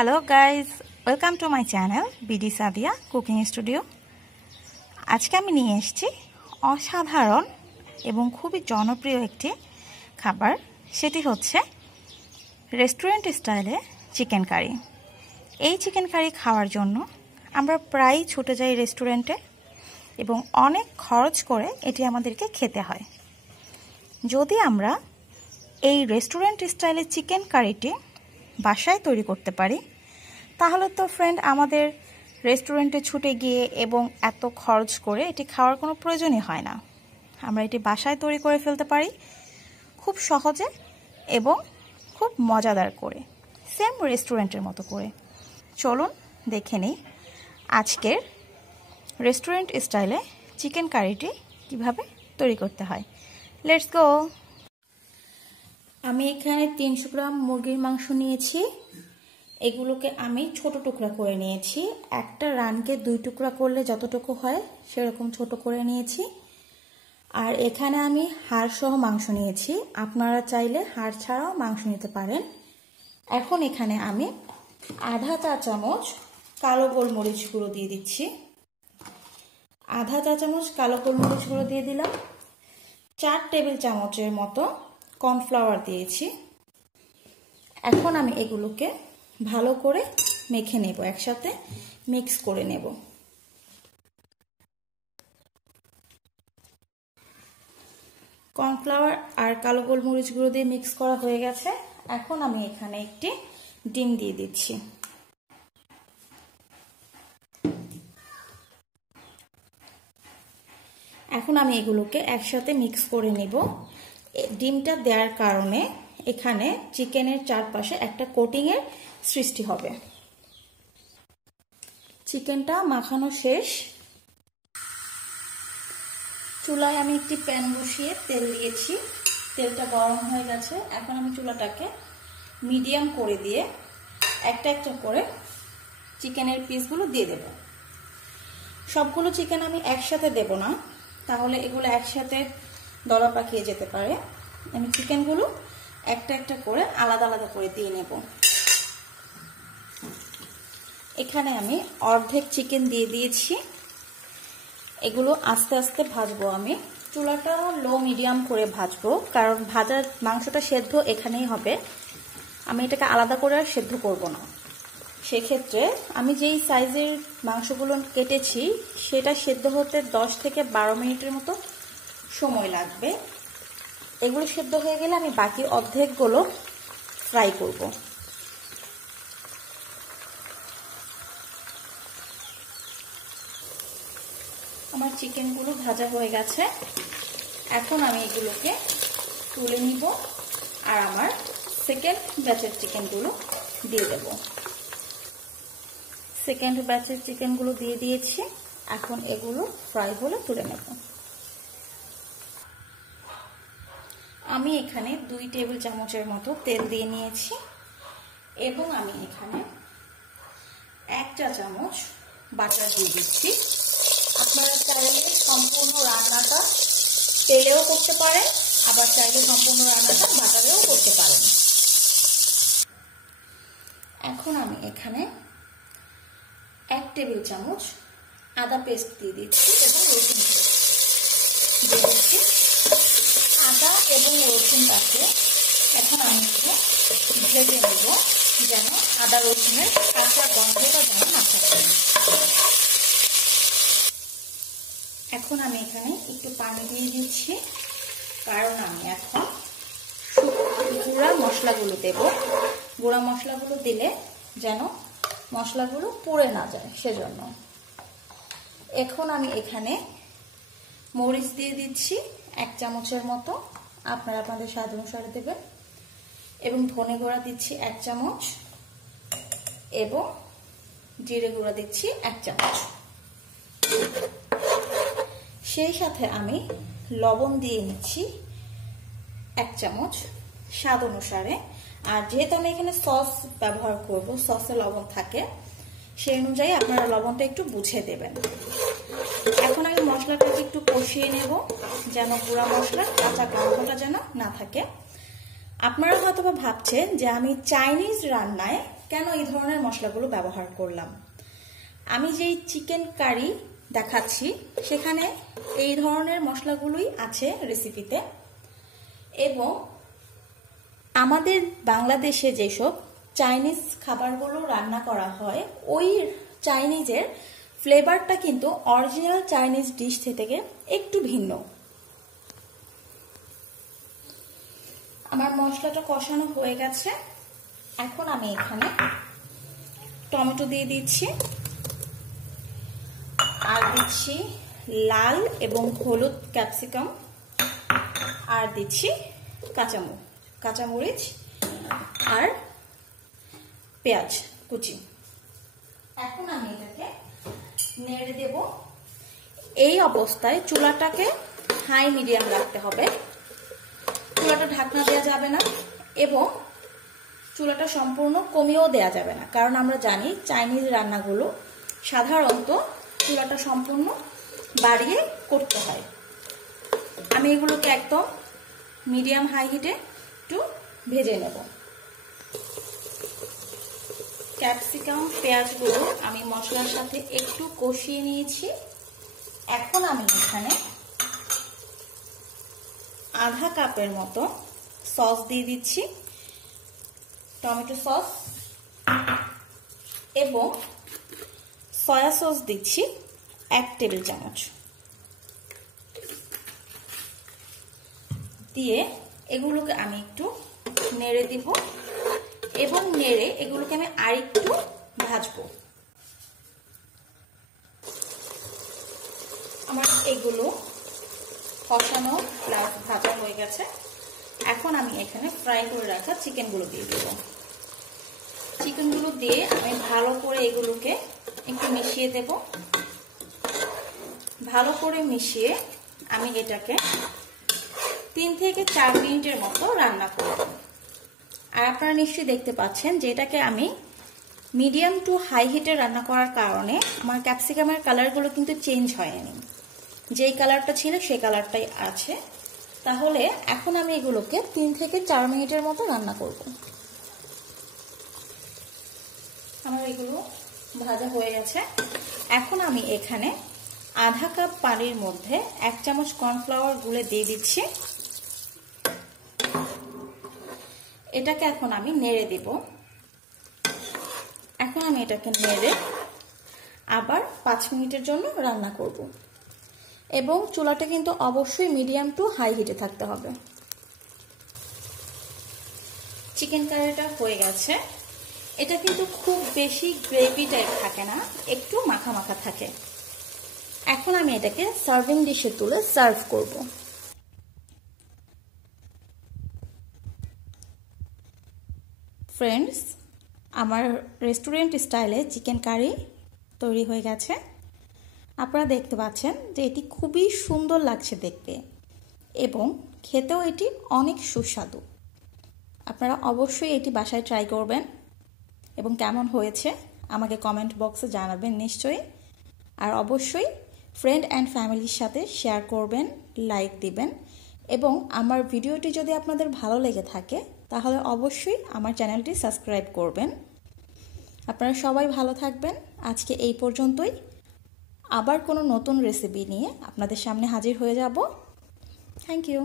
Hello guys, welcome to my channel BD Sadia cooking studio. আজকে আমি নিয়ে এসেছি অসাধারণ এবং খুবই জনপ্রিয় একটি খাবার। সেটি হচ্ছে রেস্টুরেন্ট স্টাইলে চিকেন কারি। এই চিকেন কারি খাওয়ার জন্য আমরা প্রায়ই ছুটে যাই রেস্টুরেন্টে এবং অনেক খরচ করে এটি আমাদেরকে খেতে হয়। যদি আমরা এই রেস্টুরেন্ট স্টাইলে চিকেন কারিটি বাসায় তৈরি করতে পারি তাহলে তো ফ্রেন্ড আমাদের রেস্টুরেন্টে ছুটে গিয়ে এবং এত খরচ করে এটি খাওয়ার কোনো প্রয়োজনই হয় না। আমরা এটি বাসায় তৈরি করে ফেলতে পারি খুব সহজে এবং খুব মজাদার করে, সেম রেস্টুরেন্টের মতো করে। চলুন দেখে নিই আজকের রেস্টুরেন্ট স্টাইলে চিকেন কারিটি কিভাবে তৈরি করতে হয়। Let's go. আমি এখানে 300 গ্রাম মুরগির মাংস নিয়েছি। এগুলোকে আমি ছোট টুকরা করে নিয়েছি। একটা রানকে 2 টুকরা করলে যতটুকু হয় সেরকম ছোট করে নিয়েছি। আর এখানে আমি হাড় সহ মাংস নিয়েছি, আপনারা চাইলে হাড় ছাড়াও মাংস নিতে পারেন। এখন এখানে আমি আধা চা চামচ কালো গোলমরিচ গুঁড়ো দিয়ে দিচ্ছি। আধা চা চামচ কালো গোলমরিচ গুঁড়ো দিয়ে দিলাম। 4 টেবিল চামচের মতো কর্নফ্লাওয়ার দিয়েছি। এখন আমি এগুলোকে ভালো করে মেখে নেব, একসাথে মিক্স করে নেব। কর্নফ্লাওয়ার আর কালো গোলমরিচ গুঁড়ো দিয়ে মিক্স করা হয়ে গেছে। এখন আমি এখানে একটি ডিম দিয়ে দিচ্ছি। এখন আমি এগুলোকে একসাথে মিক্স করে নেব। ডিমটা দেওয়ার কারণে এখানে চিকেনের চারপাশে একটা কোটিংয়ের সৃষ্টি হবে। চিকেনটা মাখানো শেষ। চুলায় আমি একটি প্যান বসিয়ে তেল দিয়েছি। তেলটা গরম হয়ে গেছে। এখন আমি চুলাটাকে মিডিয়াম করে দিয়ে একটা একটা করে চিকেনের পিসগুলো দিয়ে দেব। সবগুলো চিকেন আমি একসাথে দেব না, তাহলে এগুলো একসাথে দলা পাকিয়ে যেতে পারে। আমি চিকেনগুলো একটা একটা করে আলাদা আলাদা করে দিয়ে নেব। এখানে আমি অর্ধেক চিকেন দিয়ে দিয়েছি। এগুলো আস্তে আস্তে ভাজবো। আমি চুলাটা লো মিডিয়াম করে ভাজবো, কারণ ভাজার মাংসটা সেদ্ধ এখানেই হবে। আমি এটাকে আলাদা করে আর সেদ্ধ করব না। সেক্ষেত্রে আমি যেই সাইজের মাংসগুলো কেটেছি সেটা সেদ্ধ হতে 10 থেকে 12 মিনিটের মতো সময় লাগবে। এগুলো সেদ্ধ হয়ে গেলে আমি বাকি অর্ধেকগুলো ফ্রাই করব। আমার চিকেনগুলো ভাজা হয়ে গেছে। এখন আমি এগুলোকে তুলে নিব আর আমার সেকেন্ড ব্যাচের চিকেনগুলো দিয়ে দেব। সেকেন্ড ব্যাচের চিকেনগুলো দিয়ে দিয়েছি। এখন এগুলো ফ্রাই হলে তুলে নেব। আমি এখানে 2 টেবিল চামচের মতো তেল দিয়ে নিয়েছি এবং আমি এখানে 1 চা চামচ বাটার দিয়ে দিচ্ছি। আপনারা চাইলে সম্পূর্ণ রান্নাটা তেলেও করতে পারেন, আবার চাইলে সম্পূর্ণ রান্নাটা বাটারেও করতে পারেন। এখন আমি এখানে 1 টেবিল চামচ আদা পেস্ট দিয়ে দিচ্ছি এবং রসুন দিয়ে দিচ্ছি। আদা এবং রসুনটাকে এখন আমি একটু ভেজে নেব, যেন আদা রসুনের কাঁচা গন্ধটা যেন না থাকে। এখন আমি এখানে একটু পানি দিয়ে দিচ্ছি, কারণ আমি এখন গুঁড়া মশলাগুলো দেব। গুঁড়া মশলাগুলো দিলে যেন মশলাগুলো পুড়ে না যায়, সেজন্য। এখন আমি এখানে মরিচ দিয়ে দিচ্ছি 1 চামচের মতো, আপনারা আপনাদের স্বাদ অনুসারে দেবেন। এবং ধনে গুঁড়া দিচ্ছি 1 চামচ এবং জিরে গুঁড়া দিচ্ছি 1 চামচ। সেই সাথে আমি লবণ দিয়ে নিচ্ছি 1 চামচ স্বাদ অনুসারে। আর যেহেতু আমি এখানে সস ব্যবহার করব, সসে লবণ থাকে, সেই অনুযায়ী আপনারা লবণটা একটু বুঝে দেবেন। এখন আমি মশলাটাকে একটু কষিয়ে নেব, যেন গুঁড়া মশলার কাঁচা গন্ধটা যেন না থাকে। আপনারা হয়তো ভাবছেন যে আমি চাইনিজ রান্নায় কেন এই ধরনের মশলাগুলো ব্যবহার করলাম। আমি যেই চিকেন কারি দেখাচ্ছি সেখানে এই ধরনের মশলাগুলোই আছে রেসিপিতে, এবং আমাদের বাংলাদেশে যেসব চাইনিজ খাবারগুলো রান্না করা হয় ওই চাইনিজের ফ্লেভারটা কিন্তু অরিজিনাল চাইনিজ ডিশ থেকে একটু ভিন্ন। আমার মশলাটা কষানো হয়ে গেছে, এখন আমি এখানে টমেটো দিয়ে দিচ্ছি, আর দিচ্ছি লাল এবং হলুদ ক্যাপসিকাম, আর দিচ্ছি কাঁচামরিচ আর পেঁয়াজ কুচি। এখন আমি এটাকে নেড়ে দেব। এই অবস্থায় চুলাটাকে হাই মিডিয়াম রাখতে হবে, চুলাটা ঢাকনা দেওয়া যাবে না এবং চুলাটা সম্পূর্ণ কমিয়েও দেওয়া যাবে না, কারণ আমরা জানি চাইনিজ রান্নাগুলো সাধারণত চুলাটা সম্পূর্ণ বাড়িয়ে করতে হয়। আমি এগুলোকে একদম মিডিয়াম হাই হিটে একটু ভেজে নেব। ক্যাপসিকাম পেঁয়াজগুলো আমি মশলার সাথে একটু কষিয়ে নিয়েছি। এখন আমি এখানে আধা কাপের মতো সস দিয়ে দিচ্ছি, টমেটো সস, এবং সয়া সস দিচ্ছি 1 টেবিল চামচ দিয়ে এগুলোকে আমি একটু নেড়ে দিব, এবং নেড়ে এগুলোকে আমি আরেকটু ভাজবো। আমার এগুলো কষানো প্লাস ভাজা হয়ে গেছে। এখন আমি এখানে ফ্রাই করে রাখা চিকেনগুলো দিয়ে দেব। চিকেনগুলো দিয়ে আমি ভালো করে এগুলোকে একটু মিশিয়ে দেব। ভালো করে মিশিয়ে আমি এটাকে 3 থেকে 4 মিনিটের মতো রান্না করব। আর আপনারা নিশ্চয়ই দেখতে পাচ্ছেন যে এটাকে আমি মিডিয়াম টু হাই হিটে রান্না করার কারণে আমার ক্যাপসিকামের কালারগুলো কিন্তু চেঞ্জ হয়নি, যেই কালারটা ছিল সেই কালারটাই আছে। তাহলে এখন আমি এগুলোকে 3 থেকে 4 মিনিটের মতো রান্না করব। আমার এগুলো ভাজা হয়ে গেছে। এখন আমি এখানে আধা কাপ পানির মধ্যে 1 চামচ কর্নফ্লাওয়ার গুলে দিয়ে দিচ্ছি। এটাকে এখন আমি নেড়ে দেব। এখন আমি এটাকে নেড়ে আবার 5 মিনিটের জন্য রান্না করব, এবং চুলাটা কিন্তু অবশ্যই মিডিয়াম টু হাই হিটে থাকতে হবে। চিকেন কারিটা হয়ে গেছে। এটা কিন্তু খুব বেশি গ্রেভি টাইপ থাকে না, একটু মাখা মাখা থাকে। এখন আমি এটাকে সার্ভিং ডিশে তুলে সার্ভ করব। ফ্রেন্ডস, আমার রেস্টুরেন্ট স্টাইলে চিকেন কারি তৈরি হয়ে গেছে। আপনারা দেখতে পাচ্ছেন যে এটি খুবই সুন্দর লাগছে দেখতে, এবং খেতেও এটি অনেক সুস্বাদু। আপনারা অবশ্যই এটি বাসায় ট্রাই করবেন, এবং কেমন হয়েছে আমাকে কমেন্ট বক্সে জানাবেন নিশ্চয়ই। আর অবশ্যই ফ্রেন্ড অ্যান্ড ফ্যামিলির সাথে শেয়ার করবেন, লাইক দিবেন, এবং আমার ভিডিওটি যদি আপনাদের ভালো লেগে থাকে তাহলে অবশ্যই আমার চ্যানেলটি সাবস্ক্রাইব করবেন। আপনারা সবাই ভালো থাকবেন। আজকে এই পর্যন্তই। আবার কোনো নতুন রেসিপি নিয়ে আপনাদের সামনে হাজির হয়ে যাব। Thank you.